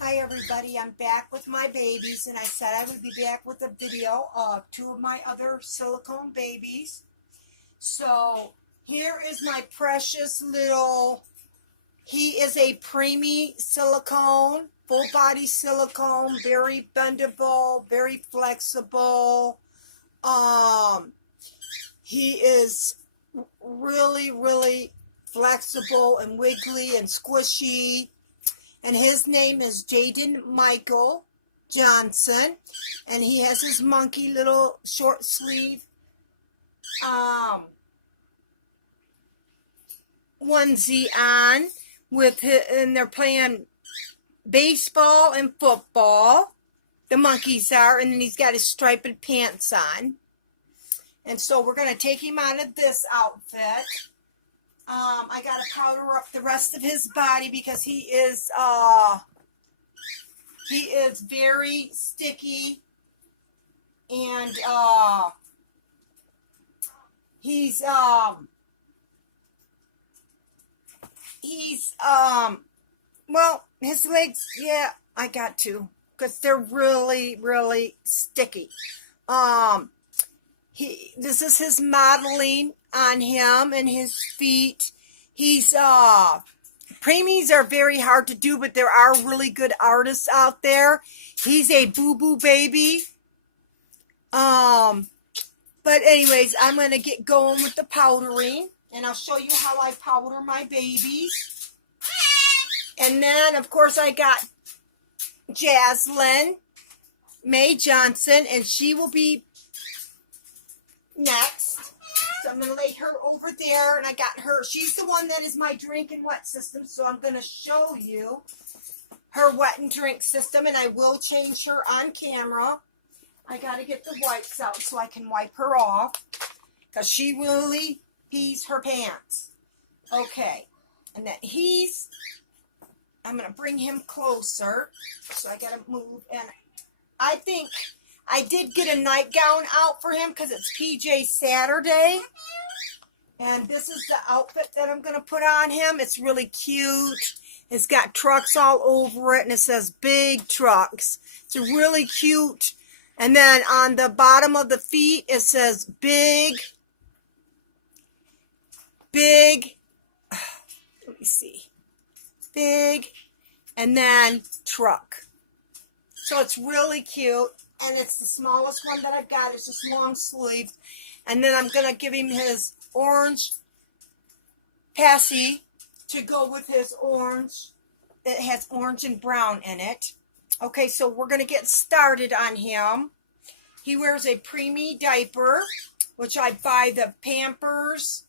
Hi everybody, I'm back with my babies, and I said I would be back with a video of two of my other silicone babies. So here is my precious little, he is a preemie silicone, full body silicone, very bendable, very flexible. He is really flexible and wiggly and squishy. And his name is Jaden Michael Johnson, and he has his monkey little short sleeve onesie on and they're playing baseball and football. The monkeys are, and then he's got his striped pants on. And so we're gonna take him out of this outfit. I gotta powder up the rest of his body because he is very sticky, and he's well, his legs, yeah, I got to, because they're really sticky. This is his modeling on him and his feet. He's preemies are very hard to do, but there are really good artists out there. He's a boo-boo baby. But anyways, I'm gonna get going with the powdering, and I'll show you how I powder my babies. And then of course I got Jaslyn May Johnson, and she will be next. So I'm going to lay her over there, and I got her. She's the one that is my drink and wet system, so I'm going to show you her wet and drink system, and I will change her on camera. I got to get the wipes out so I can wipe her off, because she really pees her pants. Okay, and then I'm going to bring him closer, so I got to move, and I think I did get a nightgown out for him because it's PJ Saturday. And this is the outfit that I'm going to put on him. It's really cute. It's got trucks all over it, and it says big trucks. It's really cute. And then on the bottom of the feet, it says big, let me see, big, and then truck. So it's really cute. And it's the smallest one that I've got. It's just long sleeved. And then I'm going to give him his orange passy to go with his orange. It has orange and brown in it. Okay, so we're going to get started on him. He wears a preemie diaper, which I buy the Pampers.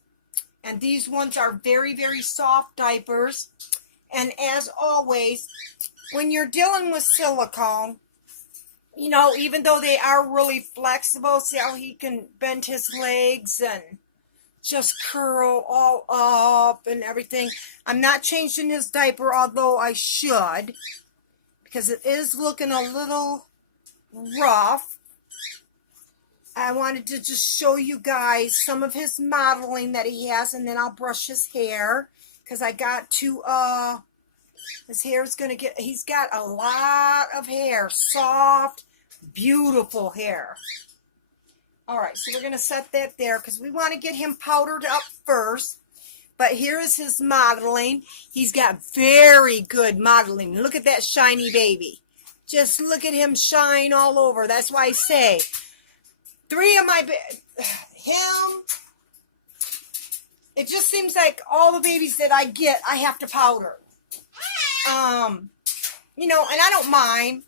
And these ones are very soft diapers. And as always, when you're dealing with silicone, you know, even though they are really flexible, see how he can bend his legs and just curl all up and everything. I'm not changing his diaper, although I should, because it is looking a little rough. I wanted to just show you guys some of his modeling that he has, and then I'll brush his hair, because I got to, his hair is going to get, he's got a lot of hair, soft, beautiful hair. All right, so we're going to set that there because we want to get him powdered up first. But here is his modeling. He's got very good modeling. Look at that shiny baby. Just look at him shine all over. That's why I say him, it just seems like all the babies that I get, I have to powder. You know, and I don't mind.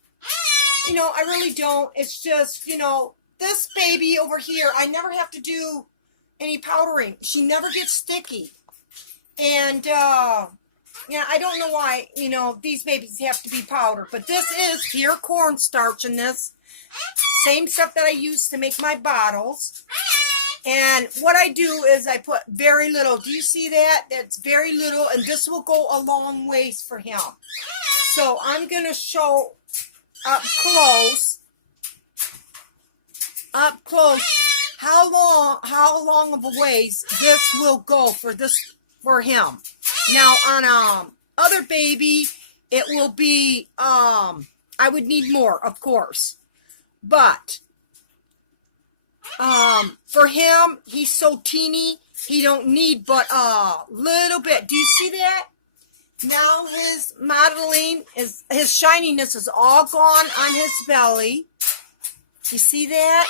You know, I really don't. It's just, you know, this baby over here, I never have to do any powdering. She never gets sticky. And, yeah, I don't know why, you know, these babies have to be powdered. But this is pure cornstarch in this. Same stuff that I use to make my bottles. And what I do is I put very little. Do you see that? That's very little. And this will go a long ways for him. So I'm going to show up close how long of a ways this will go for him. Now on other baby, it will be, I would need more, of course. But, for him, he's so teeny, he don't need but a little bit. Do you see that? Now his modeling is, his shininess is all gone on his belly. You see that?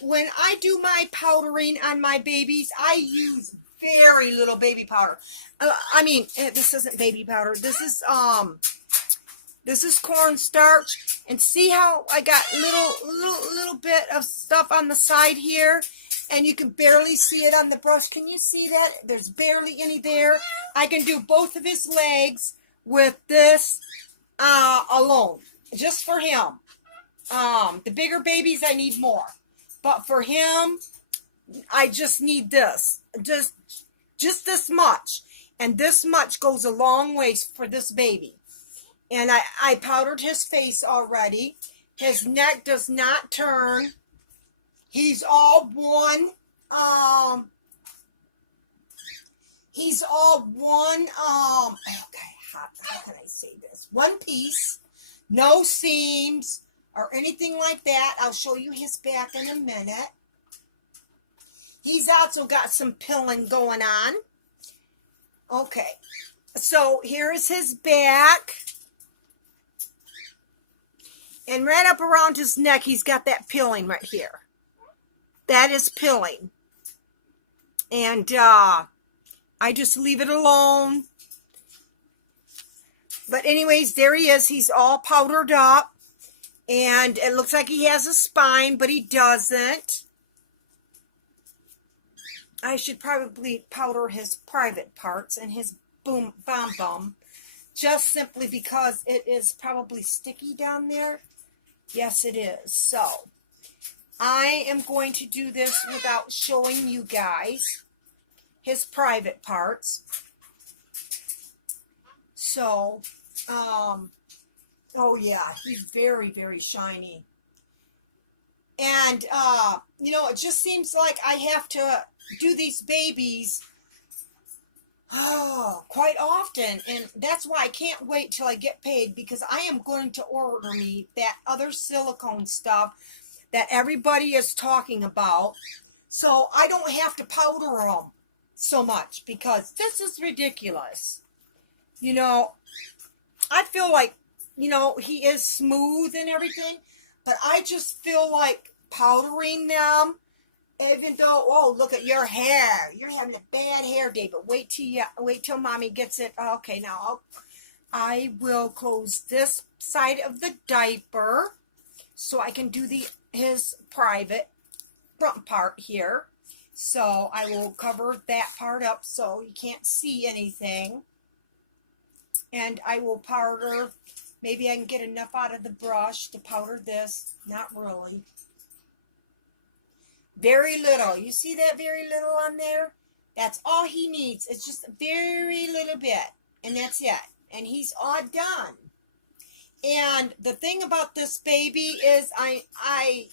When I do my powdering on my babies, I use very little baby powder. This isn't baby powder. This is cornstarch. And see how I got little bit of stuff on the side here? And you can barely see it on the brush. Can you see that? There's barely any there. I can do both of his legs with this alone, just for him. The bigger babies, I need more. But for him, I just need this. Just this much. And this much goes a long ways for this baby. And I powdered his face already. His neck does not turn. He's all one, okay, how can I say this? One piece, no seams or anything like that. I'll show you his back in a minute. He's also got some pilling going on. Okay, so here is his back. And right up around his neck, he's got that pilling right here. That is pilling. And I just leave it alone. But anyways, there he is. He's all powdered up. And it looks like he has a spine, but he doesn't. I should probably powder his private parts and his bum. Just simply because it is probably sticky down there. Yes, it is. So I am going to do this without showing you guys his private parts. So, oh yeah, he's very, very shiny. And, it just seems like I have to do these babies quite often. And that's why I can't wait till I get paid, because I am going to order me that other silicone stuff that everybody is talking about, so I don't have to powder them so much, because this is ridiculous. I feel like, he is smooth and everything, but I just feel like powdering them, even though, oh, look at your hair. You're having a bad hair day, but wait till mommy gets it. Okay, now I will close this side of the diaper so I can do his private front part here. So I will cover that part up so you can't see anything. And I will powder. Maybe I can get enough out of the brush to powder this. Not really. Very little. You see that very little on there? That's all he needs. It's just a very little bit. And that's it. And he's all done. And the thing about this baby is I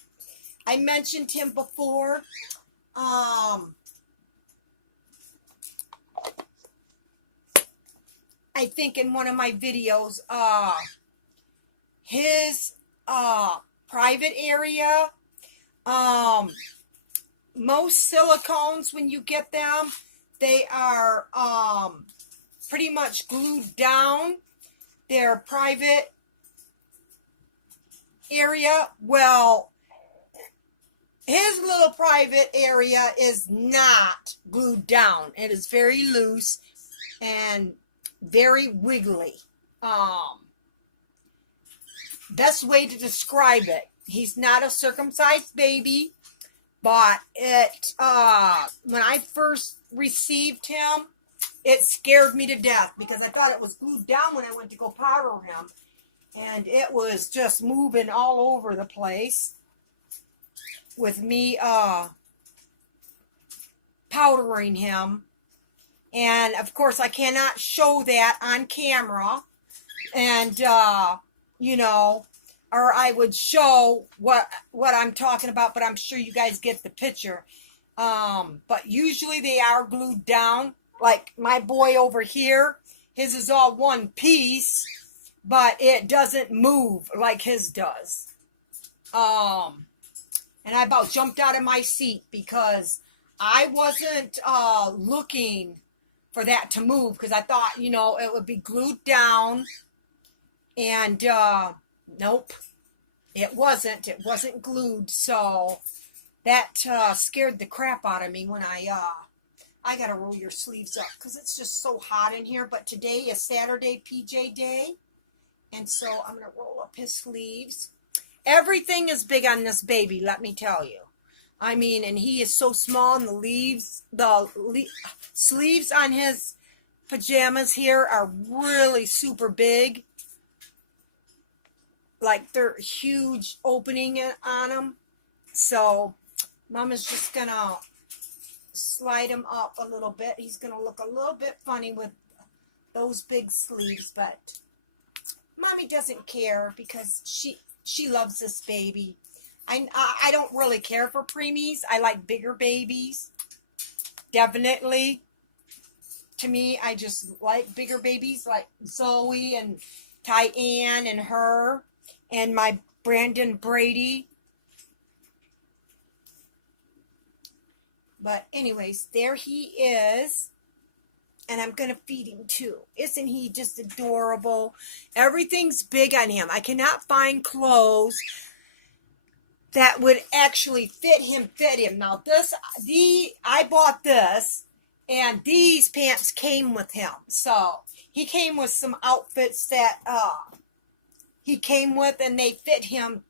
mentioned him before. I think in one of my videos, his private area, most silicones, when you get them, they are pretty much glued down. Their private area, well, his little private area is not glued down. It is very loose and very wiggly. Best way to describe it. He's not a circumcised baby, but when I first received him, it scared me to death, because I thought it was glued down when I went to go powder him, and it was just moving all over the place with me powdering him. And of course I cannot show that on camera, and or I would show what I'm talking about, but I'm sure you guys get the picture. But usually they are glued down. Like my boy over here, His is all one piece, but it doesn't move like his does. And I about jumped out of my seat because I wasn't looking for that to move because I thought, you know, it would be glued down. And nope, it wasn't. It wasn't glued. So that scared the crap out of me when I got to roll your sleeves up because it's just so hot in here. But today is Saturday PJ day. And so I'm going to roll up his sleeves. Everything is big on this baby, let me tell you. I mean, and he is so small, and the sleeves on his pajamas here are really super big. Like they're huge opening on them. So Mama's just going to slide him up a little bit. He's going to look a little bit funny with those big sleeves, but Mommy doesn't care because she loves this baby. I don't really care for preemies. I like bigger babies. Definitely. To me, I just like bigger babies like Zoe and Tyann and her and my Brandon Brady. But anyways, there he is. And I'm going to feed him too. Isn't he just adorable? Everything's big on him. I cannot find clothes that would actually fit him. Now I bought this, and these pants came with him. So he came with some outfits that he came with, and they fit him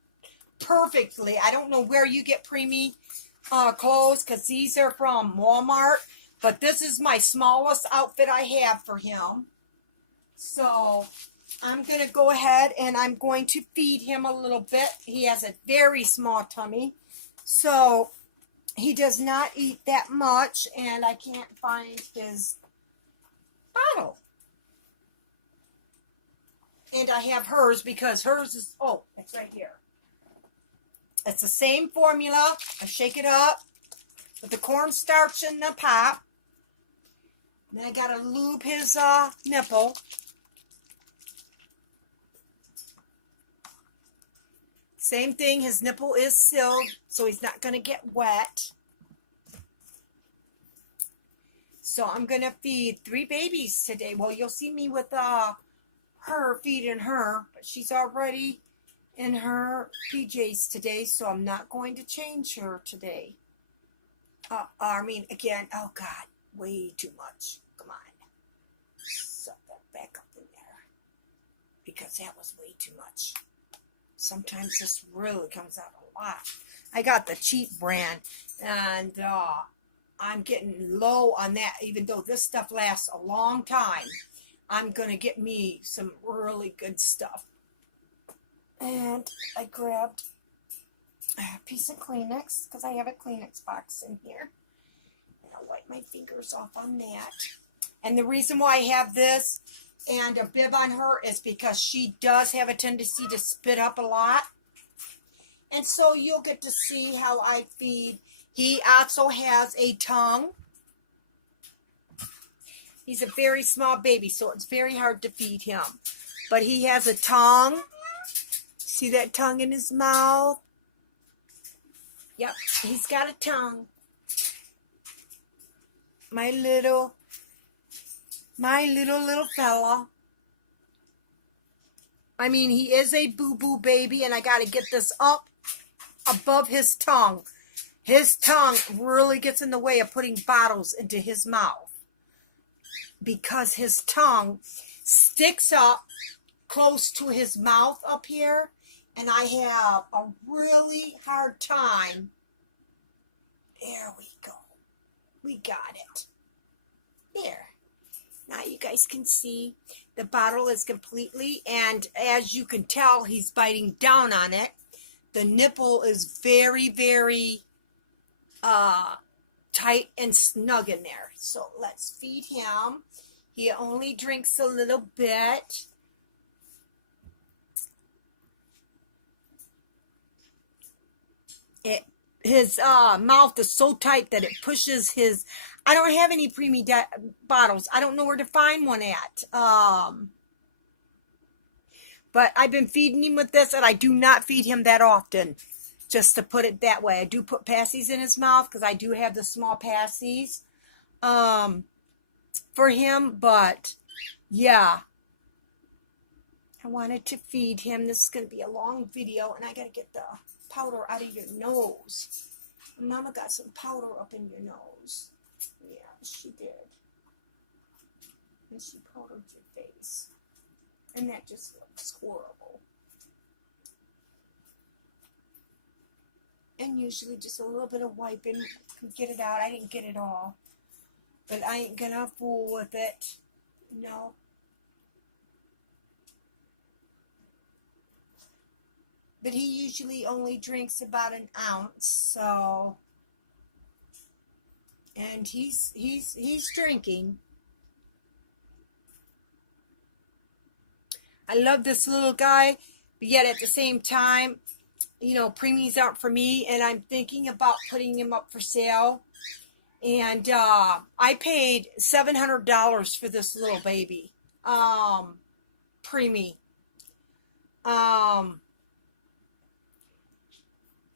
perfectly. I don't know where you get preemie clothes, because these are from Walmart. But this is my smallest outfit I have for him. So I'm going to go ahead and I'm going to feed him a little bit. He has a very small tummy. So he does not eat that much. And I can't find his bottle. And I have hers because hers is, oh, it's right here. It's the same formula. I shake it up with the cornstarch in the pop. Then I got to lube his nipple. Same thing, his nipple is sealed, so he's not going to get wet. So I'm going to feed 3 babies today. Well, you'll see me with her feeding her, but she's already in her PJs today, so I'm not going to change her today. Again, oh God. Way too much. Come on. Suck that back up in there. Because that was way too much. Sometimes this really comes out a lot. I got the cheap brand. And I'm getting low on that. Even though this stuff lasts a long time. I'm going to get me some really good stuff. And I grabbed a piece of Kleenex. Because I have a Kleenex box in here. I'll wipe my fingers off on that. And the reason why I have this and a bib on her is because she does have a tendency to spit up a lot. And so you'll get to see how I feed. He also has a tongue. He's a very small baby, so it's very hard to feed him. But he has a tongue. See that tongue in his mouth? Yep, he's got a tongue. My little fella. I mean, he is a boo-boo baby, and I got to get this up above his tongue. His tongue really gets in the way of putting bottles into his mouth because his tongue sticks up close to his mouth up here, and I have a really hard time. There we go. We got it. There. Now you guys can see the bottle is completely, and as you can tell, he's biting down on it. The nipple is very, very tight and snug in there. So let's feed him. He only drinks a little bit. His mouth is so tight that it pushes his I don't have any preemie bottles. I don't know where to find one at. But I've been feeding him with this, and I do not feed him that often, just to put it that way. I do put passies in his mouth because I do have the small passies for him, but yeah. I wanted to feed him. This is going to be a long video, and I got to get the powder out of your nose. Mama got some powder up in your nose. Yeah, she did. And she powdered your face. And that just looks horrible. And usually just a little bit of wiping can get it out. I didn't get it all. But I ain't gonna fool with it. No. But he usually only drinks about an ounce, so, and he's drinking. I love this little guy, but yet at the same time, you know, preemies aren't for me, and I'm thinking about putting him up for sale. And I paid $700 for this little baby, preemie.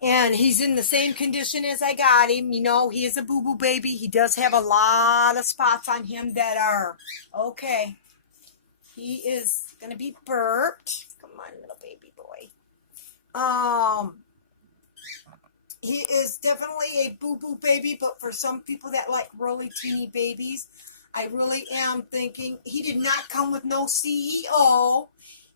And he's in the same condition as I got him. You know, he is a boo-boo baby. He does have a lot of spots on him that are, okay. He is going to be burped. Come on, little baby boy. He is definitely a boo-boo baby, but for some people that like really teeny babies, I really am thinking, he did not come with no CEO.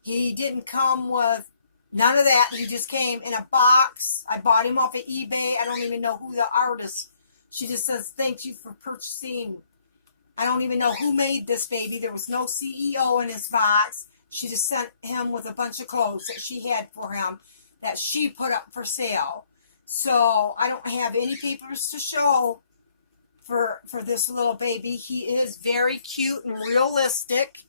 He didn't come with none of that. He just came in a box. I bought him off of eBay. I don't even know who the artist. She just says, thank you for purchasing. I don't even know who made this baby. There was no CEO in his box. She just sent him with a bunch of clothes that she had for him that she put up for sale. So I don't have any papers to show for this little baby. He is very cute and realistic.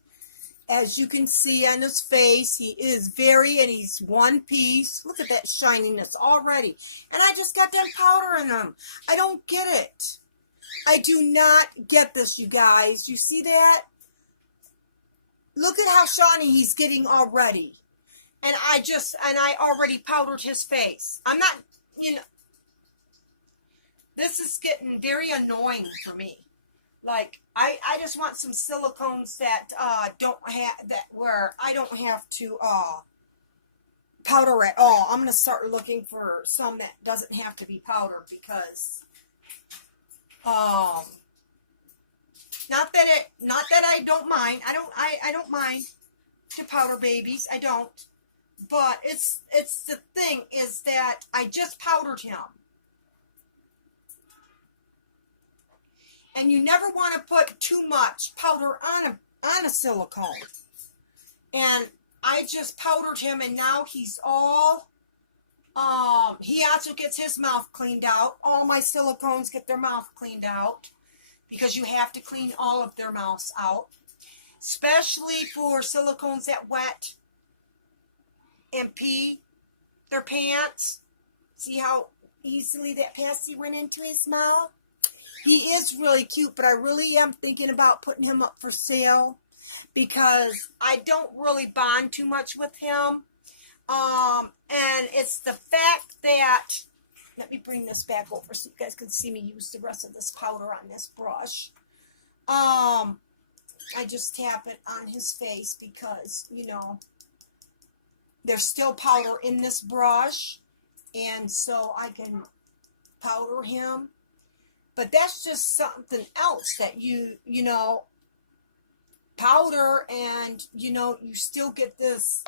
As you can see on his face, he is and he's one piece. Look at that shininess already. And I just got done powdering him. I don't get it. I do not get this, you guys. You see that? Look at how shiny he's getting already. And I already powdered his face. I'm not, you know, this is getting very annoying for me. Like, I just want some silicones that where I don't have to powder at all. I'm gonna start looking for some that doesn't have to be powdered because not that I don't mind. I don't mind to powder babies. I don't. But it's the thing is that I just powdered him. And you never want to put too much powder on a silicone. And I just powdered him, and now he's all, he also gets his mouth cleaned out. All my silicones get their mouth cleaned out because you have to clean all of their mouths out. Especially for silicones that wet and pee their pants. See how easily that passy went into his mouth? He is really cute, but I really am thinking about putting him up for sale because I don't really bond too much with him. And it's the fact that, let me bring this back over so you guys can see me use the rest of this powder on this brush. I just tap it on his face because, you know, there's still powder in this brush, and so I can powder him. But that's just something else that you know, powder and, you know, you still get this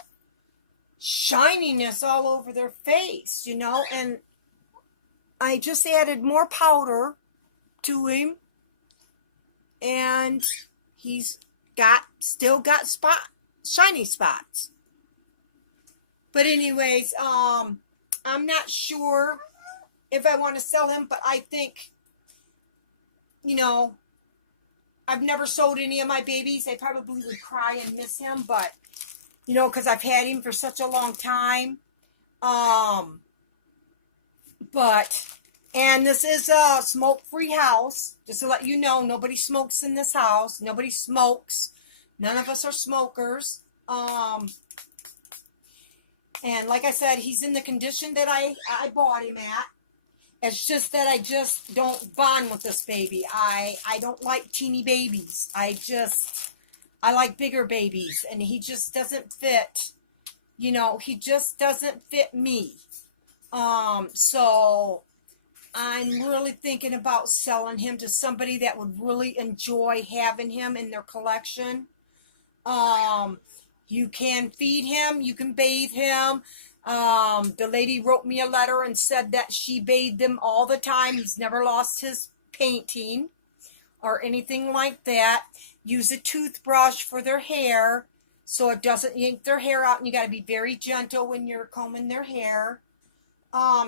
shininess all over their face, you know. And I just added more powder to him. And he's still got shiny spots. But anyways, I'm not sure if I want to sell him, but I think, you know, I've never sold any of my babies. I probably would cry and miss him, but, you know, because I've had him for such a long time. But And this is a smoke-free house. Just to let you know, nobody smokes in this house. Nobody smokes. None of us are smokers. And like I said, he's in the condition that I bought him at. It's just that I just don't bond with this baby. I don't like teeny babies. I like bigger babies. And he just doesn't fit, he just doesn't fit me. So I'm really thinking about selling him to somebody that would really enjoy having him in their collection. You can feed him, you can bathe him. The lady wrote me a letter and said that she bathed him all the time. He's never lost his painting or anything like that. Use a toothbrush for their hair so it doesn't yank their hair out, and you got to be very gentle when you're combing their hair.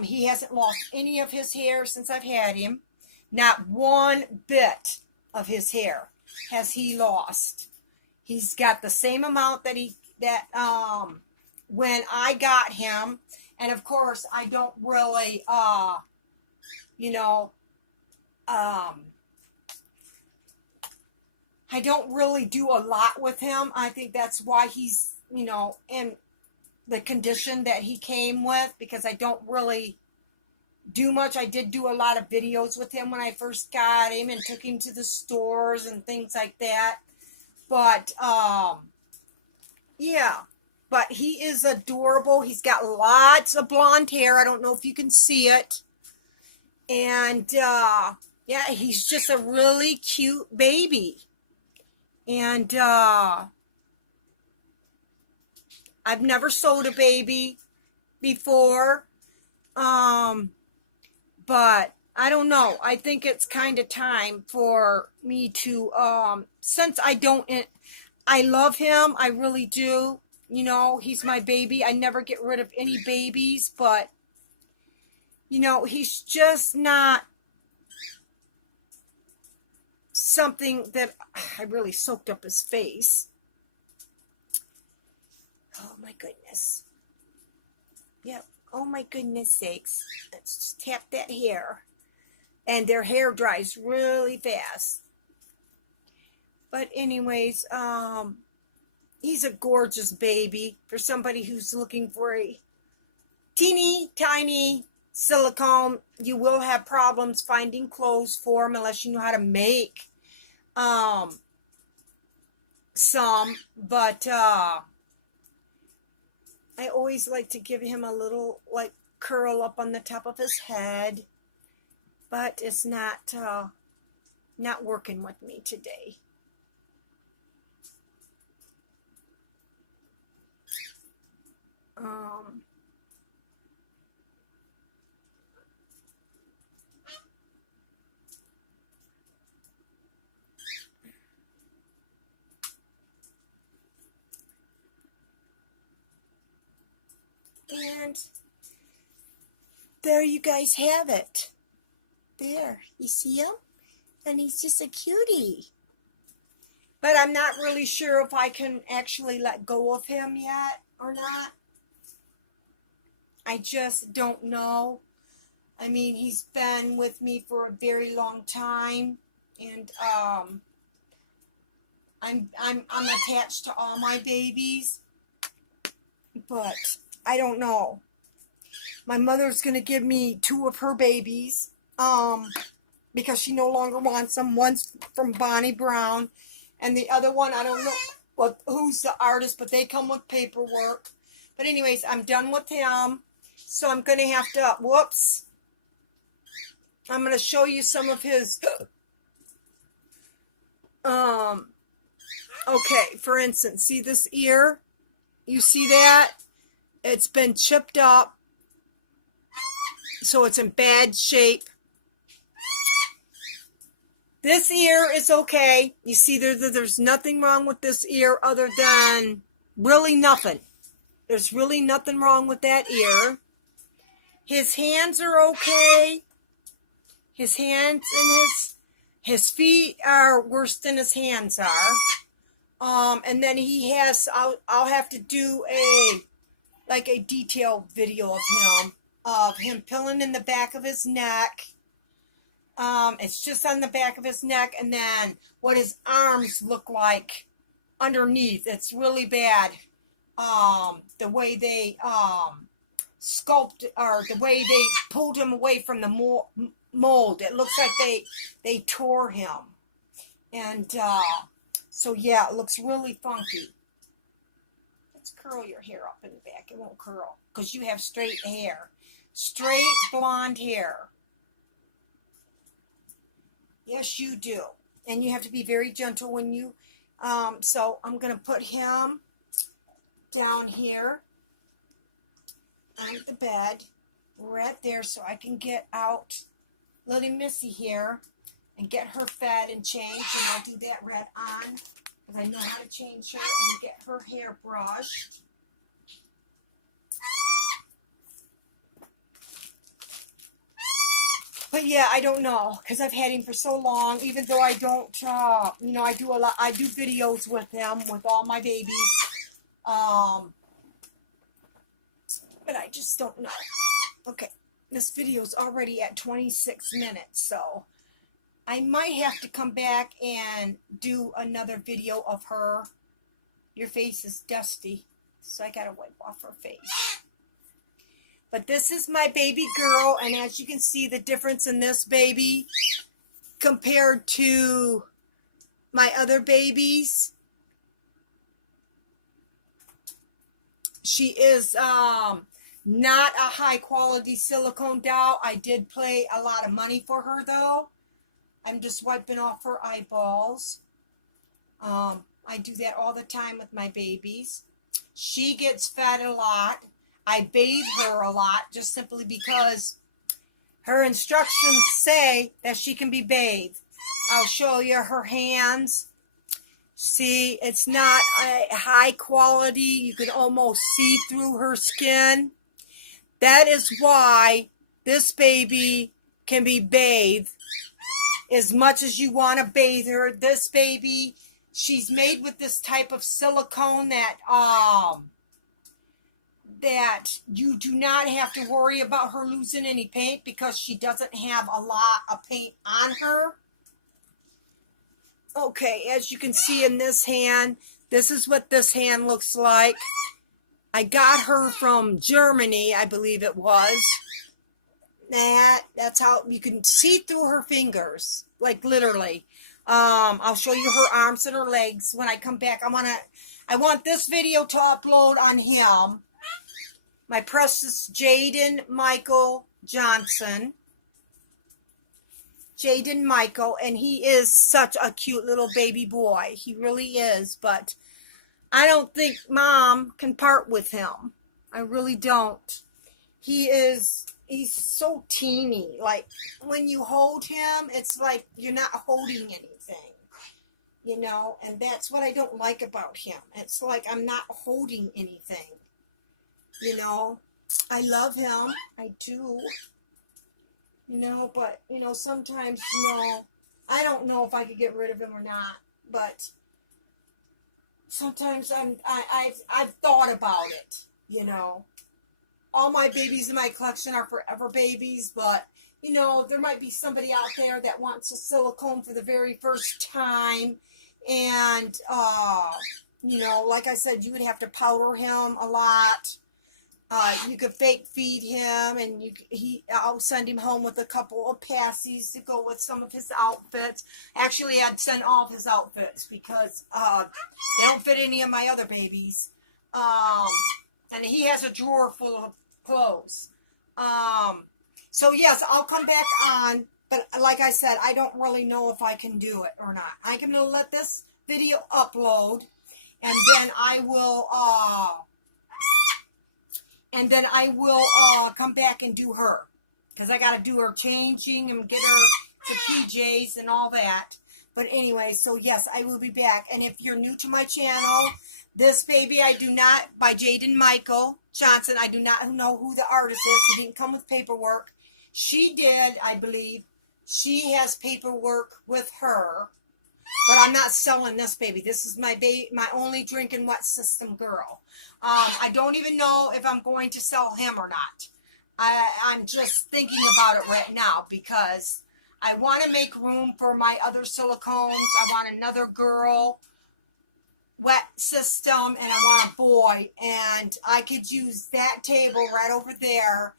He hasn't lost any of his hair since I've had him. Not one bit of his hair has he lost. He's got the same amount that when I got him. And of course, I don't really, I don't really do a lot with him. I think that's why he's, in the condition that he came with, because I don't really do much. I did do a lot of videos with him when I first got him and took him to the stores and things like that. But, yeah. But he is adorable. He's got lots of blonde hair. I don't know if you can see it. And, yeah, he's just a really cute baby. And, I've never sold a baby before. But I don't know. I think it's kind of time for me to, since I love him. I really do. He's my baby. I never get rid of any babies, but, he's just not something that I really soaked up his face. Oh my goodness. Yep. Oh my goodness sakes. Let's just tap that hair. And their hair dries really fast. But anyways, he's a gorgeous baby for somebody who's looking for a teeny tiny silicone. You will have problems finding clothes for him unless you know how to make some. But I always like to give him a little curl up on the top of his head, but it's not working with me today. And there you guys have it. There, you see him? And he's just a cutie. But I'm not really sure if I can actually let go of him yet or not. I just don't know. I mean, he's been with me for a very long time, and I'm attached to all my babies, but I don't know. My mother's gonna give me 2 of her babies, because she no longer wants them. One's from Bonnie Brown, and the other one, I don't know who's the artist, but they come with paperwork. But anyways, I'm done with him, so I'm gonna have to, whoops. I'm gonna show you some of his, okay, for instance, see this ear? You see that? It's been chipped up, so it's in bad shape. This ear is okay. You see, there's nothing wrong with this ear other than really nothing. There's really nothing wrong with that ear. His hands are okay. His hands and his feet are worse than his hands are. And then he has, I'll have to do a detailed video of him. of him pilling in the back of his neck. It's just on the back of his neck, and then what his arms look like underneath. It's really bad. The way they sculpt, or the way they pulled him away from the mold. It looks like they tore him. And so yeah, it looks really funky. Let's curl your hair up in the back. It won't curl because you have straight hair. Straight blonde hair. Yes, you do. And you have to be very gentle when you, so I'm going to put him down here on the bed, right there, so I can get out little Missy here and get her fed and changed. And I'll do that right on, because I know how to change her and get her hair brushed. But yeah, I don't know, because I've had him for so long, even though I don't, you know, I do videos with him, with all my babies. But I just don't know. Okay, this video's already at 26 minutes, so I might have to come back and do another video of her. Your face is dusty, so I gotta wipe off her face. But this is my baby girl, and as you can see the difference in this baby compared to my other babies. She is not a high quality silicone doll. I did pay a lot of money for her though. I'm just wiping off her eyeballs. I do that all the time with my babies. She gets fed a lot. I bathe her a lot just simply because her instructions say that she can be bathed. I'll show you her hands. See, it's not a high quality. You can almost see through her skin. That is why this baby can be bathed as much as you want to bathe her. This baby, she's made with this type of silicone that you do not have to worry about her losing any paint, because she doesn't have a lot of paint on her. Okay, as you can see in this hand, this is what this hand looks like. I got her from Germany, I believe it was. That's how you can see through her fingers, like literally. I'll show you her arms and her legs when I come back. I want this video to upload on him. My precious Jaden Michael Johnson. Jaden Michael, and he is such a cute little baby boy. He really is, but I don't think Mom can part with him. I really don't. He's so teeny. Like, when you hold him, it's like you're not holding anything, you know, and that's what I don't like about him. It's like I'm not holding anything, you know. I love him. I do. You know, but, you know, sometimes, you know, I don't know if I could get rid of him or not, but sometimes I've thought about it, you know. All my babies in my collection are forever babies, but, you know, there might be somebody out there that wants a silicone for the very first time, and, you know, like I said, you would have to powder him a lot. You could fake feed him, and I'll send him home with a couple of passies to go with some of his outfits. Actually, I'd send all of his outfits because they don't fit any of my other babies. And he has a drawer full of clothes. So yes, I'll come back on, but like I said, I don't really know if I can do it or not. I'm going to let this video upload, and then I will... come back and do her, because I got to do her changing and get her to PJs and all that. But anyway, so yes, I will be back. And if you're new to my channel, this baby by Jaden Michael Johnson, I do not know who the artist is. He didn't come with paperwork. She did, I believe. She has paperwork with her. But I'm not selling this baby. This is my only drinking wet system girl. I don't even know if I'm going to sell him or not. I'm just thinking about it right now because I want to make room for my other silicones. I want another girl wet system and I want a boy, and I could use that table right over there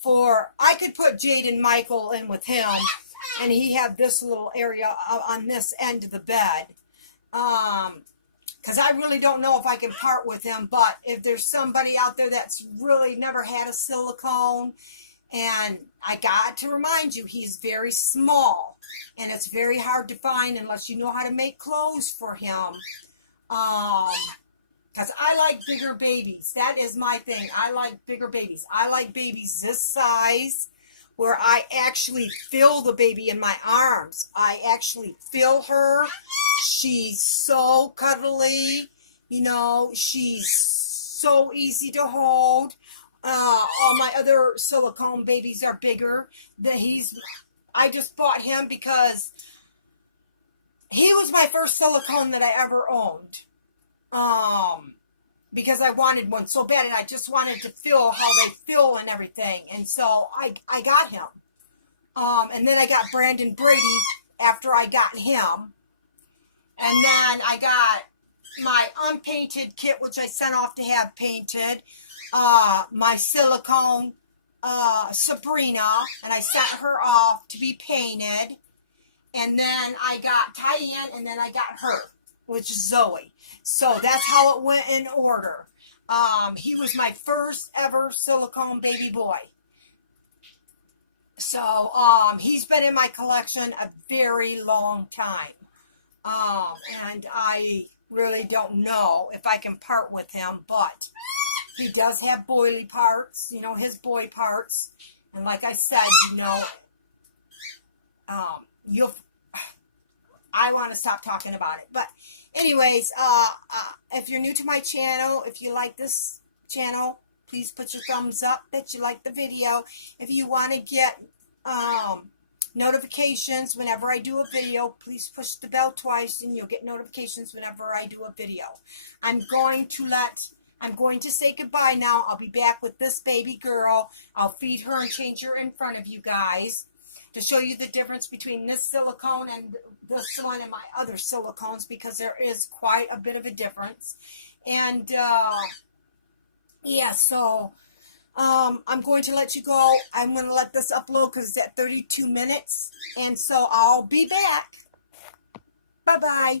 for, I could put Jaden Michael in with him and he have this little area on this end of the bed. Because I really don't know if I can part with him, but if there's somebody out there that's really never had a silicone, and I got to remind you, he's very small, and it's very hard to find unless you know how to make clothes for him. Because I like bigger babies. That is my thing. I like bigger babies. I like babies this size where I actually feel the baby in my arms. I actually feel her. She's so cuddly. You know, she's so easy to hold. All my other silicone babies are bigger. I just bought him because he was my first silicone that I ever owned. Because I wanted one so bad and I just wanted to feel how they feel and everything. And so I got him. And then I got Brandon Brady after I got him. And then I got my unpainted kit, which I sent off to have painted. My silicone Sabrina, and I sent her off to be painted. And then I got Tyann, and then I got her, which is Zoe. So that's how it went in order. He was my first ever silicone baby boy. So he's been in my collection a very long time. And I really don't know if I can part with him, but he does have boily parts, you know, his boy parts. And like I said, you know, I want to stop talking about it. But anyways, if you're new to my channel, if you like this channel, please put your thumbs up that you like the video. If you want to get notifications whenever I do a video, please push the bell twice and you'll get notifications whenever I do a video. I'm going to say goodbye now. I'll be back with this baby girl. I'll feed her and change her in front of you guys to show you the difference between this silicone and this one and my other silicones, because there is quite a bit of a difference. And yeah, so I'm going to let you go. I'm going to let this upload because it's at 32 minutes. And so I'll be back. Bye-bye.